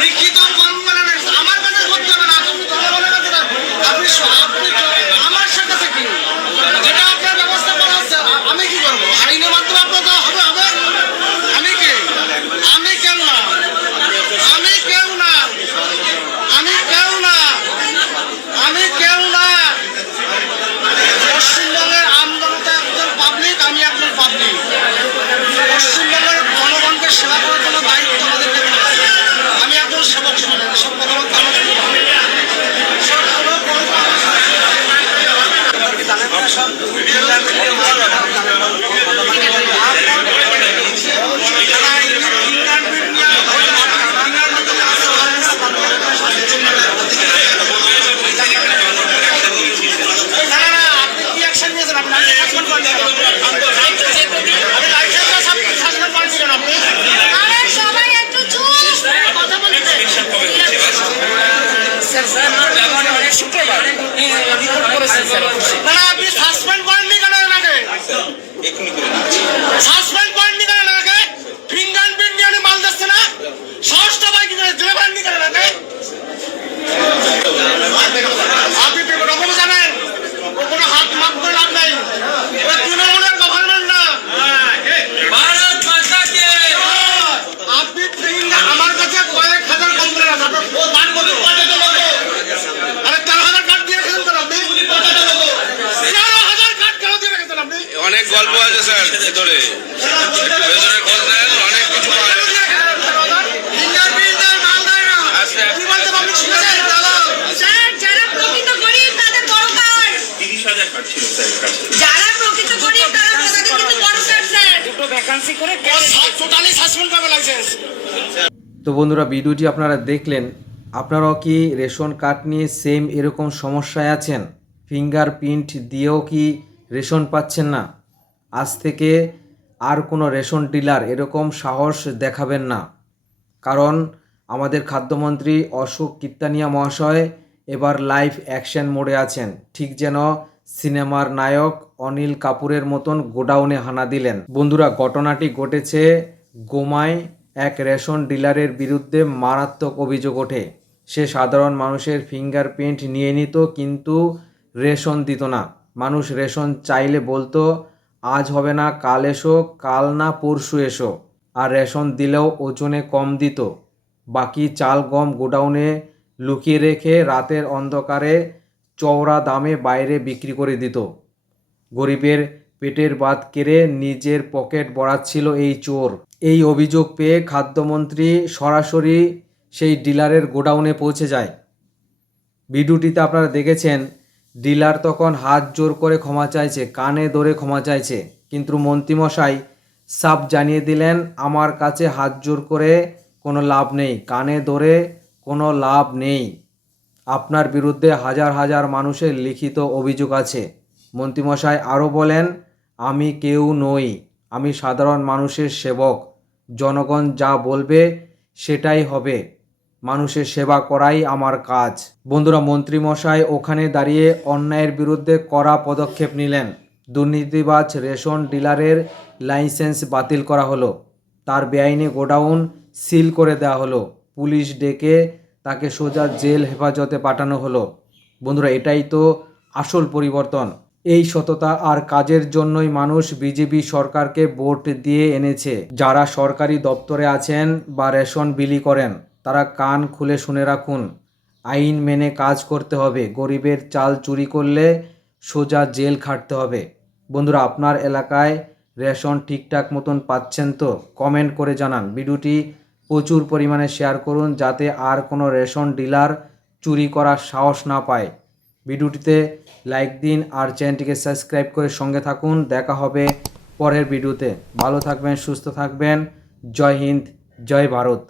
লিখিত ফর্ম বানাবেন, আমার কাছে করতে হবে না, আপনি জনগণের কাছে রাখবেন। আপনি আমার সাথে কি যেটা আপনার ব্যবস্থা করা হচ্ছে, আমি কি করবো? আইনের মাধ্যমে আপনার দেওয়া হবে হবে। আমি কে? আমি কেউ না, আমি কেউ না, আমি কেউ না, আমি কেউ না। পশ্চিমবঙ্গের আমজনতা একজন পাবলিক, আমি একজন পাবলিক। পশ্চিমবঙ্গের জনগণকে সেবা করার জন্য দায়িত্ব আমাদেরকে দিয়েছে। আমি একজন সেবক, শুনেন সব কথা বলতে আমার আপনি সাসপেন্ড করেননি কেন এনাকে? সাসপেন্ড করেননি কেন এনাকে? ফিঙ্গারপ্রিন্ট নিয়ে মাল দিচ্ছে না, সাহসটা পাই কি জেলে পাননি কেন এনাকে? আপনি রকম জানেন ও কোনো হাত মাপ করে লাভ নাই। তৃণমূলের গভর্নমেন্ট না। আপনি আমার কাছে কয়েক হাজার কমপ্লেন আছে, অনেক গল্প আছে স্যার ভেতরে, ভেতরে খোঁজ নেন, অনেক কিছু তো বন্ধুরা, ভিডিওটি আপনারা দেখলেন। আপনারাও কি রেশন কার্ড নিয়ে সেম এরকম সমস্যায় আছেন? ফিঙ্গারপ্রিন্ট দিয়েও কি রেশন পাচ্ছেন না? আজ থেকে আর কোনো রেশন ডিলার এরকম সাহস দেখাবেন না, কারণ আমাদের খাদ্যমন্ত্রী অশোক কিত্তানিয়া মহাশয় এবার লাইভ অ্যাকশন মোডে আছেন। ঠিক যেন সিনেমার নায়ক অনিল কাপুরের মতন গোডাউনে হানা দিলেন। বন্ধুরা, ঘটনাটি ঘটেছে গোমায়। এক রেশন ডিলারের বিরুদ্ধে মারাত্মক অভিযোগ ওঠে। সে সাধারণ মানুষের ফিঙ্গারপ্রিন্ট নিয়ে নিত, কিন্তু রেশন দিত না। মানুষ রেশন চাইলে বলতো আজ হবে না, কাল এসো, কাল না পরশু এসো। আর রেশন দিলেও ওজনে কম দিত। বাকি চাল গম গোডাউনে লুকিয়ে রেখে রাতের অন্ধকারে চওড়া দামে বাইরে বিক্রি করে দিত। গরিবের পেটের ভাত কেড়ে নিজের পকেট ভরাচ্ছিল এই চোর। এই অভিযোগ পেয়ে খাদ্যমন্ত্রী সরাসরি সেই ডিলারের গোডাউনে পৌঁছে যায়। ভিডিওটিতে আপনারা দেখেছেন, ডিলার তখন হাত জোর করে ক্ষমা চাইছে, কানে ধরে ক্ষমা চাইছে। কিন্তু মন্ত্রীমশাই সাফ জানিয়ে দিলেন, আমার কাছে হাত জোর করে কোনো লাভ নেই, কানে ধরে কোনো লাভ নেই। আপনার বিরুদ্ধে হাজার হাজার মানুষের লিখিত অভিযোগ আছে। মন্ত্রীমশাই আরও বলেন, আমি কেউ নই, আমি সাধারণ মানুষের সেবক। জনগণ যা বলবে সেটাই হবে। মানুষের সেবা করাই আমার কাজ। বন্ধুরা, মন্ত্রীমশাই ওখানে দাঁড়িয়ে অন্যায়ের বিরুদ্ধে কড়া পদক্ষেপ নিলেন। দুর্নীতিবাজ রেশন ডিলারের লাইসেন্স বাতিল করা হলো, তার বেআইনি গোডাউন সিল করে দেওয়া হলো, পুলিশ ডেকে তাকে সোজা জেল হেফাজতে পাঠানো হলো। বন্ধুরা, এটাই তো আসল পরিবর্তন। এই সততা আর কাজের জন্যই মানুষ বিজেপি সরকারকে ভোট দিয়ে এনেছে। যারা সরকারি দপ্তরে আছেন বা রেশন বিলি করেন, তারা কান খুলে শুনে রাখুন, আইন মেনে কাজ করতে হবে। গরিবের চাল চুরি করলে সোজা জেল খাটতে হবে। বন্ধুরা, আপনার এলাকায় রেশন ঠিকঠাক মতন পাচ্ছেন তো? কমেন্ট করে জানান। ভিডিওটি প্রচুর পরিমাণে শেয়ার করুন, যাতে আর কোনো রেশন ডিলার চুরি করার সাহস না পায়। ভিডিওটিতে লাইক দিন আর চ্যানেলটিকে সাবস্ক্রাইব করে সঙ্গে থাকুন। দেখা হবে পরের ভিডিওতে। ভালো থাকবেন, সুস্থ থাকবেন। জয় হিন্দ, জয় ভারত।